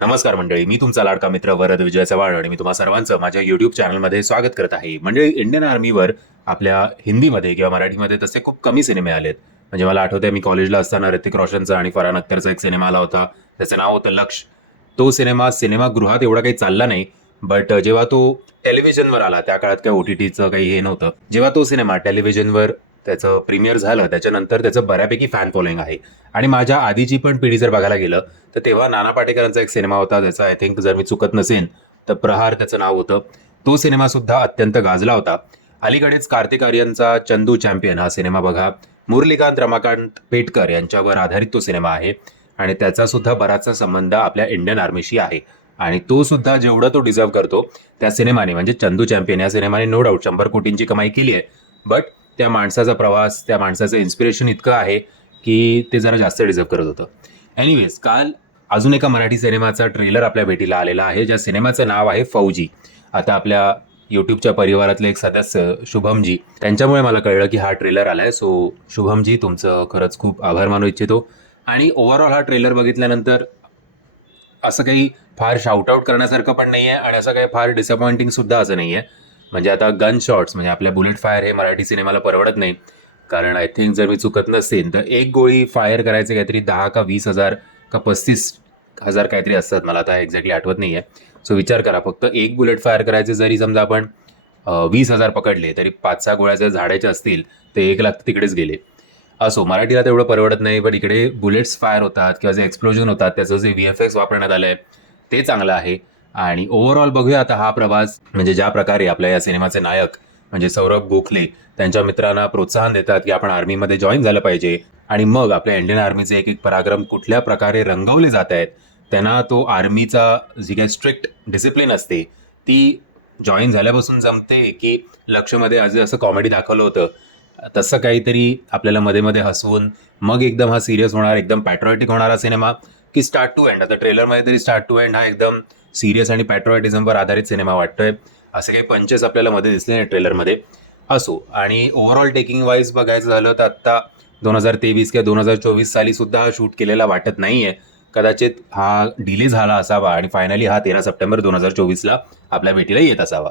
नमस्कार मंडळी मी तुमचा लाडका मित्र वरद विजय चव्हाण आणि मी तुम्हा सर्वांचं माझ्या युट्यूब चॅनलमध्ये स्वागत करत आहे. मंडळी इंडियन आर्मीवर आपल्या हिंदीमध्ये किंवा मराठीमध्ये तसे खूप कमी सिनेमे आलेत. म्हणजे मला आठवतंय मी कॉलेजला असताना ऋतिक रोशनचा आणि फरहान अख्तरचा एक सिनेमा आला होता. त्याचं नाव होतं लक्ष. तो सिनेमा सिनेमागृहात एवढा काही चालला नाही बट जेव्हा तो टेलिव्हिजनवर आला त्या काळात काही ओ टी टीचं काही हे नव्हतं. जेव्हा तो सिनेमा टेलिव्हिजनवर त्याचं प्रीमियर झालं त्याच्यानंतर त्याचं बऱ्यापैकी फॅन फॉलोईंग आहे. आणि माझ्या आधीची पण पिढी जर बघायला गेलं तर तेव्हा नाना पाटेकरांचा एक सिनेमा होता त्याचा आय थिंक जर मी चुकत नसेन तर प्रहार त्याचं नाव होतं. तो सिनेमा सुद्धा अत्यंत गाजला होता. अलीकडेच कार्तिक आर्यनचा चंदू चॅम्पियन हा सिनेमा बघा. मुरलीकांत रमाकांत पेटकर यांच्यावर आधारित तो सिनेमा आहे. आणि त्याचा सुद्धा बराचसा संबंध आपल्या इंडियन आर्मीशी आहे. आणि तो सुद्धा जेवढा तो डिझर्व करतो त्या सिनेमाने म्हणजे चंदू चॅम्पियन या सिनेमाने नो डाऊट शंभर कोटींची कमाई केली आहे. बट त्या माणसाचा प्रवास त्या माणसाचं इन्स्पिरेशन इतकं आहे की ते जरा जास्त डिझर्व करत होतं. एनिवेज काल अजून एका मराठी सिनेमाचा ट्रेलर आपल्या भेटीला आलेला आहे ज्या सिनेमाचं नाव आहे फौजी. आता आपल्या यूट्यूबच्या परिवारातले एक सदस्य शुभमजी त्यांच्यामुळे मला कळलं की हा ट्रेलर आलाय. सो शुभमजी तुमचं खरंच खूप आभार मानू इच्छितो. आणि ओव्हरऑल हा ट्रेलर बघितल्यानंतर असं काही फार शाउट आउट करण्यासारखं पण नाही आहे आणि असं काही फार डिसअपॉइंटिंग सुद्धा असं नाही आहे म्हणजे आता गन शॉट्स म्हणजे आपल्या बुलेट फायर हे मराठी सिनेमाला परवडत नाही. कारण आय थिंक जर मी चुकत नसेल तर एक गोळी फायर करायचे काहीतरी दहा का वीस हजार का पस्तीस हजार काहीतरी असतात. मला आता एक्झॅक्टली आठवत नाही आहे सो विचार करा फक्त एक बुलेट फायर करायचे जरी समजा आपण वीस हजार पकडले तरी पाच सहा गोळ्या जर झाडायचे असतील ते एक लाख तिकडेच गेले. असो मराठीला तेवढं परवडत नाही पण इकडे बुलेट्स फायर होतात किंवा जे एक्सप्लोजन होतात त्याचं जे व्ही एफ एक्स वापरण्यात आलं आहे ते चांगलं आहे. आणि ओव्हरऑल बघूया आता हा प्रवास म्हणजे ज्या प्रकारे आपल्या या सिनेमाचे नायक म्हणजे सौरभ गोखले त्यांच्या मित्रांना प्रोत्साहन देतात की आपण आर्मीमध्ये जॉईन झालं पाहिजे आणि मग आपल्या इंडियन आर्मीचे एक एक पराक्रम कुठल्या प्रकारे रंगवले जात आहेत त्यांना तो आर्मीचा जी काही स्ट्रिक्ट डिसिप्लिन असते ती जॉईन झाल्यापासून जमते की लक्षमध्ये आज असं कॉमेडी दाखवलं होतं. तसं काहीतरी आपल्याला मध्ये मध्ये हसवून मग एकदम हा सिरियस होणार एकदम पॅट्रॉटिक होणारा सिनेमा की स्टार्ट टू एंड आता ट्रेलरमध्ये तरी स्टार्ट टू एंड हा एकदम सिरियस आणि पॅट्रॉटिझमवर आधारित सिनेमा वाटतोय. असे काही पंचेस आपल्याला मध्ये दिसले नाही ट्रेलरमध्ये. असो आणि ओव्हरऑल टेकिंग वाईज बघायचं झालं तर आत्ता दोन हजार तेवीस किंवा दोन हजार चोवीस साली सुद्धा हा शूट केलेला वाटत नाहीये. कदाचित हा डिले झाला असावा आणि फायनली हा तेरा सप्टेंबर दोन हजार चोवीसला आपल्या भेटीला येत असावा.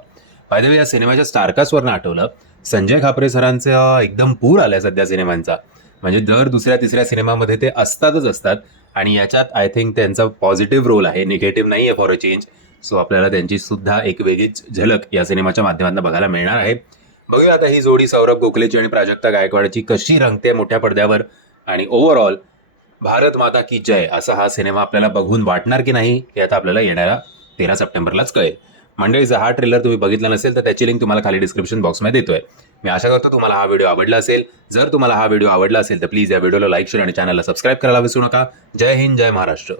बाय या सिनेमाच्या स्टारकास्टवरनं आठवलं संजय खापरे सरांचा एकदम पूर आलाय सध्या सिनेमांचा. म्हणजे दर दुसऱ्या तिसऱ्या सिनेमामध्ये ते असतातच असतात. आणि याच्यात आय थिंक त्यांचा पॉझिटिव्ह रोल आहे. निगेटिव्ह नाही आहे फॉर अ चेंज सो आपल्याला त्यांची सुद्धा एक वेगळीच झलक या सिनेमाच्या माध्यमातून बघायला मिळणार आहे. बघूया आता ही जोडी सौरभ गोखलेची आणि प्राजक्ता गायकवाडची कशी रंगते मोठ्या पडद्यावर. आणि ओव्हरऑल भारत माता की जय असा हा सिनेमा आपल्याला बघून वाटणार की नाही हे आता आपल्याला येणाऱ्या तेरा सप्टेंबरलाच कळेल. मंडळी जर हा ट्रेलर तुम्ही बघितला नसेल तर त्याची लिंक तुम्हाला खाली डिस्क्रिप्शन बॉक्समध्ये देतोय. मी आशा करतो तुम्हाला हा व्हिडिओ आवडला असेल. जर तुम्हाला हा व्हिडिओ आवडला असेल तर प्लीज या व्हिडिओला लाईक शेअर आणि चॅनलला सबस्क्राईब करायला विसरू नका. जय हिंद जय महाराष्ट्र.